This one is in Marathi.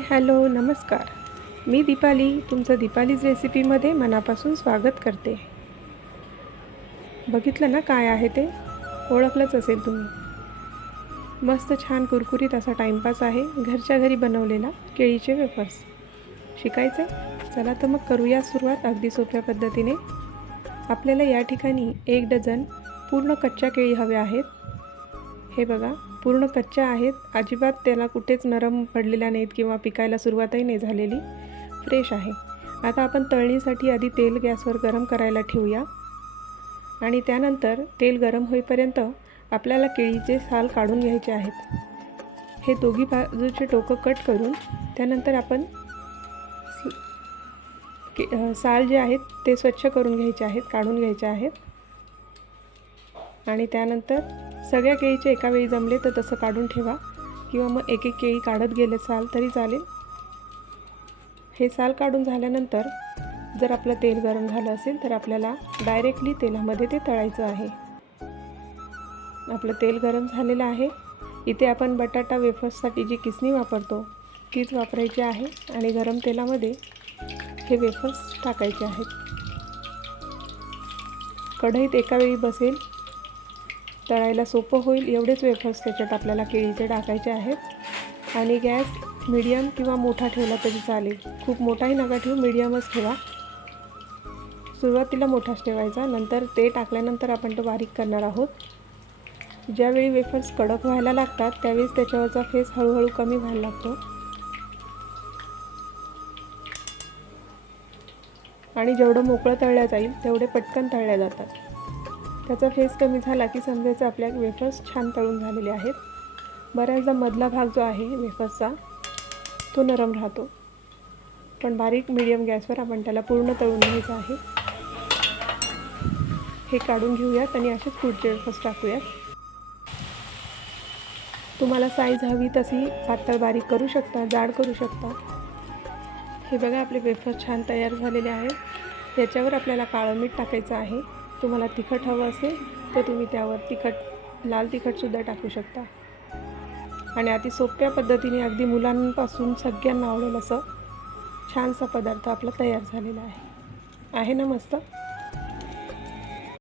हॅलो नमस्कार. मी दीपाली तुमचं दीपालीज रेसिपीमध्ये मनापासून स्वागत करते. बघितलं ना काय आहे ते? ओळखलंच असेल तुम्ही. मस्त छान कुरकुरीत असा टाईमपास आहे घरच्या घरी बनवलेला केळीचे वेफर्स. शिकायचे चला तर मग करूया सुरुवात अगदी सोप्या पद्धतीने. आपल्याला या ठिकाणी एक डझन पूर्ण कच्च्या केळी हव्या आहेत. हे बघा पूर्ण कच्च्या आहेत. अजिबात त्याला कुठेच नरम पडलेल्या नाहीत किंवा पिकायला सुरुवातही नाही झालेली. फ्रेश आहे. आता आपण तळणीसाठी आधी तेल गॅसवर गरम करायला ठेवूया. आणि त्यानंतर तेल गरम होईपर्यंत आपल्याला केळीचे साल काढून घ्यायचे आहेत. हे दोघी बाजूचे टोकं कट करून त्यानंतर आपण स- के साल जे आहेत ते स्वच्छ करून घ्यायचे आहेत काढून घ्यायचे आहेत. आणि त्यानंतर सगळ्या केळीचे एका वेळी जमले तर तसं काढून ठेवा. किंवा मग एक एक केळी काढत गेले साल तरी चालेल. हे साल काढून झाल्यानंतर जर आपलं तेल गरम झालं असेल तर आपल्याला डायरेक्टली तेलामध्ये ते तळायचं आहे. आपलं तेल गरम झालेलं आहे. इथे आपण बटाटा वेफर्ससाठी जी किसणी वापरतो तीच वापरायची आहे आणि गरम तेलामध्ये हे वेफर्स टाकायचे आहेत. कढईत एका वेळी बसेल तळायला सोपं होईल एवढेच वेफर्स त्याच्यात आपल्याला केळीचे टाकायचे आहेत. आणि गॅस मीडियम किंवा मोठा ठेवला तरी चालेल. खूप मोठाही नका ठेवू मीडियमच ठेवा. सुरुवातीला मोठाच ठेवायचा नंतर ते टाकल्यानंतर आपण तो बारीक करणार आहोत. ज्यावेळी वेफर्स कडक व्हायला लागतात त्यावेळेस त्याच्यावरचा फेस हळूहळू कमी व्हायला लागतो. आणि जेवढं मोकळं तळल्या जाईल तेवढे पटकन तळल्या जातात. त्याचा फेस कमी झाला की समजायचं आपल्या वेफर्स छान तळून झालेले आहेत. बऱ्याचदा मधला भाग जो आहे वेफर्सचा तो नरम राहतो. पण बारीक मिडियम गॅसवर आपण त्याला पूर्ण तळून घ्यायचं आहे. हे काढून घेऊयात आणि असेच पुढचे वेफर्स टाकूयात. तुम्हाला साईज हवी तशी पातळ बारीक करू शकता जाड करू शकता. हे बघा आपले वेफर्स छान तयार झालेले आहेत. याच्यावर आपल्याला काळं मीठ टाकायचं आहे. तुम्हाला तिखट हवं असेल तर तुम्ही त्यावर तिखट लाल तिखटसुद्धा टाकू शकता. आणि अति सोप्या पद्धतीने अगदी मुलांपासून सगळ्यांना आवडेल असं छानसा पदार्थ आपला तयार झालेला आहे. आहे ना मस्त?